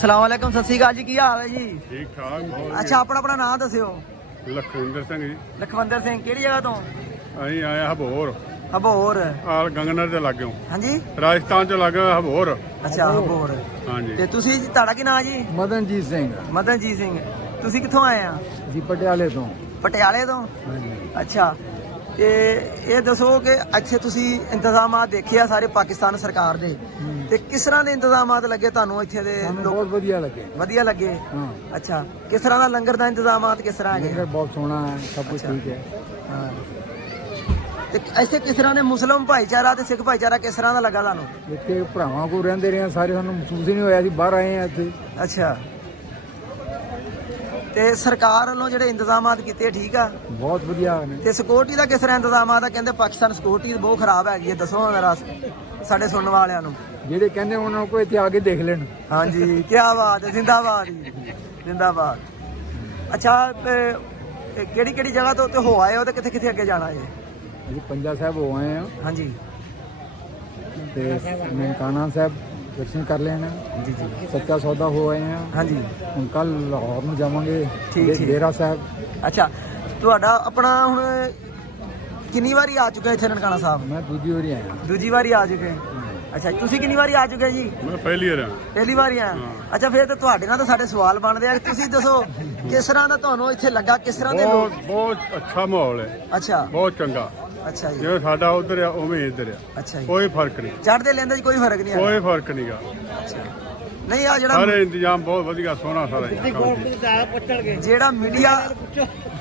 अस्सलाम वालेकुम, सत श्री अकाल जी, की हाल है जी? ठीक ठाक बहुत। अच्छा, अपना नाम दस्यो। लखविंदर सिंह जी। लखविंदर सिंह, किहड़ी जगह तो? ਅਸੀਂ ਆਏ ਹਬੋਰ हबोर। ਆਲ ਗੰਗਨਰ ਦੇ ਲਾਗਿਓ हाँ जी। ਰਾਜਸਥਾਨ ਚ ਲੱਗ ਹਬੋਰ। अच्छा हबोर। ਹਾਂਜੀ ਤੇ ਤੁਸੀਂ ਜੀ, ਤੁਹਾਡਾ ਕੀ ਨਾਮ ਜੀ? ਮਦਨਜੀਤ ਸਿੰਘ ਮਦਨਜੀਤ ਸਿੰਘ। ਤੁਸੀਂ ਕਿੱਥੋਂ ਆਏ ਆ? ਜੀ ਪਟਿਆਲੇ ਤੋਂ। ਪਟਿਆਲੇ ਤੋਂ। ਹਾਂਜੀ। ਅੱਛਾ, ਤੇ ਇਹ ਦੱਸੋ ਕਿ ਇੱਥੇ ਤੁਸੀਂ ਇੰਤਜ਼ਾਮਾਤ ਦੇਖੇ ਆ ਸਾਰੇ ਪਾਕਿਸਤਾਨ ਸਰਕਾਰ ਦੇ, ਤੇ ਕਿਸ ਤਰ੍ਹਾਂ ਦੇ ਇੰਤਜ਼ਾਮਾਤ ਲੱਗੇ ਤੁਹਾਨੂੰ ਇੱਥੇ ਦੇ? ਸਾਨੂੰ ਬਹੁਤ ਵਧੀਆ ਲੱਗੇ। ਵਧੀਆ ਲੱਗੇ। ਹਾਂ, ਅੱਛਾ, ਕਿਸ ਤਰ੍ਹਾਂ ਦਾ ਲੰਗਰ ਦਾ ਇੰਤਜ਼ਾਮਾਤ ਕਿਸ ਤਰ੍ਹਾਂ ਹੈਗੇ? ਲੰਗਰ ਬਹੁਤ ਸੋਹਣਾ ਹੈ, ਸਭ ਕੁਝ ਅੱਛਾ। ਠੀਕ ਹੈ। ਹਾਂ, ਤੇ ਐਸੇ ਕਿਸ ਤਰ੍ਹਾਂ ਦੇ ਮੁਸਲਮ ਭਾਈਚਾਰਾ ਤੇ ਸਿੱਖ ਭਾਈਚਾਰਾ ਕਿਸ ਤਰ੍ਹਾਂ ਦਾ ਲੱਗਾ ਤੁਹਾਨੂੰ? ਇੱਥੇ ਭਰਾਵਾਂ ਕੋਲ ਰਹਿੰਦੇ ਰਹੇ ਹਾਂ ਸਾਰੇ, ਸਾਨੂੰ ਮਹਿਸੂਸ ਹੀ ਨਹੀਂ ਹੋਇਆ ਸੀ ਬਾਹਰ ਆਏ ਹਾਂ ਇੱਥੇ। ਅੱਛਾ, ਤੇ ਸਰਕਾਰ ਵੱਲੋਂ ਜਿਹੜੇ ਇੰਤਜ਼ਾਮਾਤ ਕੀਤੇ ਠੀਕ ਆ? ਬਹੁਤ ਵਧੀਆ ਨੇ। ਤੇ ਸਿਕਿਉਰਿਟੀ ਦਾ ਕਿਸ ਤਰ੍ਹਾਂ ਇੰਤਜ਼ਾਮਾਤ ਆ? ਕਹਿੰਦੇ ਪਾਕਿਸਤਾਨ ਸਿਕਿਉਰਿਟੀ ਬਹੁਤ ਖਰਾਬ ਹੈਗੀ ਹੈ, ਦੱਸੋ ਜ਼ਰਾ ਸਾਡੇ ਸੁਣਨ ਵਾਲਿਆਂ ਨੂੰ। ਜਿਹੜੇ ਕਹਿੰਦੇ ਉਹਨਾਂ ਕੋਲ ਇੱਥੇ ਆ ਕੇ ਦੇਖ ਲੈਣ। ਹਾਂਜੀ, ਕੀ ਬਾਤ ਹੈ, ਜ਼ਿੰਦਾਬਾਦ ਜੀ, ਜ਼ਿੰਦਾਬਾਦ। ਅੱਛਾ, ਕਿਹੜੀ ਕਿਹੜੀ ਜਗ੍ਹਾ ਤੋਂ ਤੇ ਹੋ ਆਏ ਹੋ ਤੇ ਕਿੱਥੇ ਕਿੱਥੇ ਅੱਗੇ ਜਾਣਾ ਜੀ? ਅਸੀਂ ਪੰਜਾ ਸਾਹਿਬ ਹੋ ਆਏ ਹਾਂ ਹਾਂਜੀ ਤੇ ਨਨਕਾਣਾ ਸਾਹਿਬ ਦਰਸ਼ਨ ਕਰ ਲਏ ਨੇ। ਜੀ ਜੀ। ਸੱਚਾ ਸੌਦਾ ਹੋ ਆਏ ਹਾਂ। ਹਾਂਜੀ, ਹੁਣ ਕੱਲ ਲਾਹੌਰ ਨੂੰ ਜਾਵਾਂਗੇ, ਠੀਕ, ਠੀਕ। ਡੇਰਾ ਸਾਹਿਬ। ਅੱਛਾ, ਤੁਹਾਡਾ ਆਪਣਾ ਹੁਣ ਕਿੰਨੀ ਵਾਰੀ ਆ ਚੁੱਕੇ ਇੱਥੇ ਨਨਕਾਣਾ ਸਾਹਿਬ? ਮੈਂ ਦੂਜੀ ਵਾਰੀ ਆਇਆ। ਦੂਜੀ ਵਾਰੀ ਆ ਚੁੱਕੇ। ਅੱਛਾ, ਤੁਸੀਂ ਕਿੰਨੀ ਵਾਰੀ ਆ ਚੁੱਕੇ ਜੀ? ਮੈਂ ਪਹਿਲੀ ਵਾਰ ਆਇਆ। ਪਹਿਲੀ ਵਾਰੀ ਆ। ਅੱਛਾ, ਫਿਰ ਤਾਂ ਤੁਹਾਡੇ ਨਾਲ ਤਾਂ ਸਾਡੇ ਸਵਾਲ ਬਣਦੇ ਆ। ਤੁਸੀਂ ਦੱਸੋ ਕਿਸ ਤਰ੍ਹਾਂ ਦਾ ਤੁਹਾਨੂੰ ਇੱਥੇ ਲੱਗਾ, ਕਿਸ ਤਰ੍ਹਾਂ ਦੇ ਲੋਕ? ਬਹੁਤ ਅੱਛਾ ਮਾਹੌਲ ਹੈ, ਅੱਛਾ ਬਹੁਤ ਚੰਗਾ। ਅੱਛਾ ਜੀ। ਜਿਵੇਂ ਸਾਡਾ ਉਧਰ ਆ ਉਵੇਂ ਇੱਧਰ ਆ, ਅੱਛਾ ਜੀ। ਕੋਈ ਫਰਕ ਨਹੀਂ, ਚੜ੍ਹਦੇ ਲੈਂਦੇ ਚ ਕੋਈ ਫਰਕ ਨਹੀਂ ਆ? ਕੋਈ ਫਰਕ ਨਹੀਂਗਾ। ਅੱਛਾ, ਨਹੀਂ ਆ ਸਾਰੇ ਇੰਤਜ਼ਾਮ ਬਹੁਤ ਵਧੀਆ, ਸੋਹਣਾ ਸਾਰਾ ਹੀ ਕੰਮ ਜੀ।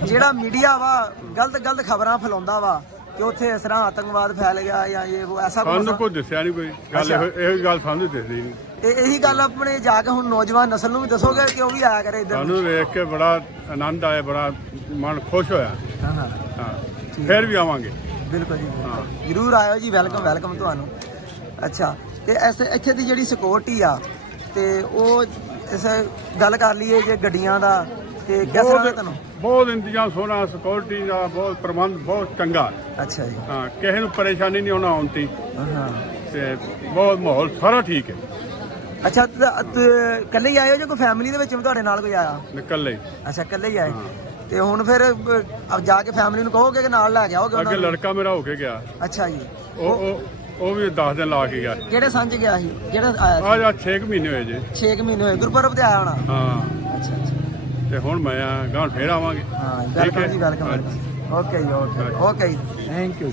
ਜਿਹੜਾ ਮੀਡੀਆ ਵਾ ਗਲਤ ਖਬਰਾਂ ਫੈਲਾਉਂਦਾ ਵਾ ਕਿ ਉੱਥੇ ਇਸ ਤਰ੍ਹਾਂ ਆਤੰਕਵਾਦ ਫੈਲ ਗਿਆ ਜਾਂ ਇਹ ਉਹ ਐਸਾ ਸਾਨੂੰ ਕੋਈ ਦੱਸਿਆ ਨਹੀਂ, ਕੋਈ ਗੱਲ ਇਹੋ ਹੀ ਗੱਲ ਸਾਨੂੰ ਦੱਸਦੀ ਨਹੀਂ। ਇਹੀ ਗੱਲ ਆਪਣੇ ਜਾ ਕੇ ਹੁਣ ਨੌਜਵਾਨ ਨਸਲ ਨੂੰ ਵੀ ਦੱਸੋਗੇ ਕਿ ਉਹ ਵੀ ਆਇਆ ਕਰੇ ਇੱਧਰ? ਸਾਨੂੰ ਵੇਖ ਕੇ ਬੜਾ ਆਨੰਦ ਆਇਆ, ਬੜਾ ਮਨ ਖੁਸ਼ ਹੋਇਆ। ਹਾਂ ਹਾਂ, ਹਾਂ, ਫਿਰ ਵੀ ਆਵਾਂਗੇ। ਬਿਲਕੁਲ ਜੀ, ਹਾਂ। ਜ਼ਰੂਰ ਆਇਓ ਜੀ, ਵੈਲਕਮ ਤੁਹਾਨੂੰ। ਅੱਛਾ, ਤੇ ਇੱਥੇ ਦੀ ਜਿਹੜੀ ਸਿਕਿਉਰਿਟੀ ਆ ਤੇ ਉਹ ਇਸ ਗੱਲ ਕਰ ਲਈਏ ਜੇ ਗੱਡੀਆਂ ਦਾ, ਤੇ ਕਿਸ ਤਰ੍ਹਾਂ ਦਾ ਤੁਹਾਨੂੰ? ਬਹੁਤ ਇੰਤਜ਼ਾਮ ਸੋਹਣਾ, ਸਿਕਿਉਰਿਟੀ ਦਾ ਬਹੁਤ ਪ੍ਰਬੰਧ ਬਹੁਤ ਚੰਗਾ। ਅੱਛਾ ਜੀ। ਹਾਂ, ਕਿਸੇ ਨੂੰ ਪਰੇਸ਼ਾਨੀ ਨਹੀਂ ਆਉਣਾ ਆਉਂਦੀ, ਹਾਂ, ਤੇ ਬਹੁਤ ਮਾਹੌਲ ਸਾਰਾ ਠੀਕ ਹੈ। ਅੱਛਾ, ਇਕੱਲੇ ਹੀ ਆਏ ਹੋ ਜਾਂ ਕੋਈ ਫੈਮਿਲੀ ਦੇ ਵਿੱਚ ਵੀ ਤੁਹਾਡੇ ਨਾਲ ਕੋਈ ਆਇਆ? ਨਿਕਲ ਲਈ। ਅੱਛਾ, ਇਕੱਲੇ ਹੀ ਆਏ। ਹਾਂ। ਤੇ ਹੁਣ ਫਿਰ ਜਾ ਕੇ ਫੈਮਿਲੀ ਨੂੰ ਕਹੋਗੇ ਕਿ ਨਾਲ ਲੈ ਕੇ ਆਓਗੇ ਉਹਨਾਂ ਅੱਗੇ ਨੂੰ? ਲੜਕਾ ਮੇਰਾ ਹੋ ਕੇ ਗਿਆ, ਅੱਛਾ ਜੀ। ਉਹ ਵੀ 10 ਦਿਨ ਲਾ ਕੇ ਗਿਆ। ਕਿਹੜੇ ਸੰਨ 'ਚ ਗਿਆ ਸੀ ਜਿਹੜਾ ਆਇਆ ਆ ਜਾ 6 ਮਹੀਨੇ ਹੋਏ ਜੇ। 6 ਮਹੀਨੇ ਹੋਏ, ਗੁਰਪੁਰਬ ਤੇ ਆਇਆ ਹੋਣਾ? ਹਾਂ, ਅੱਛਾ ਅੱਛਾ। ਤੇ ਹੁਣ ਮੈਂ ਗਾਂ ਫੇਰ ਆਵਾਂਗੇ। ਹਾਂ, ਠੀਕ ਵੈਲਕਮ ਹੈ। ਜੀ, ਵੈਲਕਮ। ਓਕੇ ਜੀ, ਓਕੇ ਜੀ। Thank you.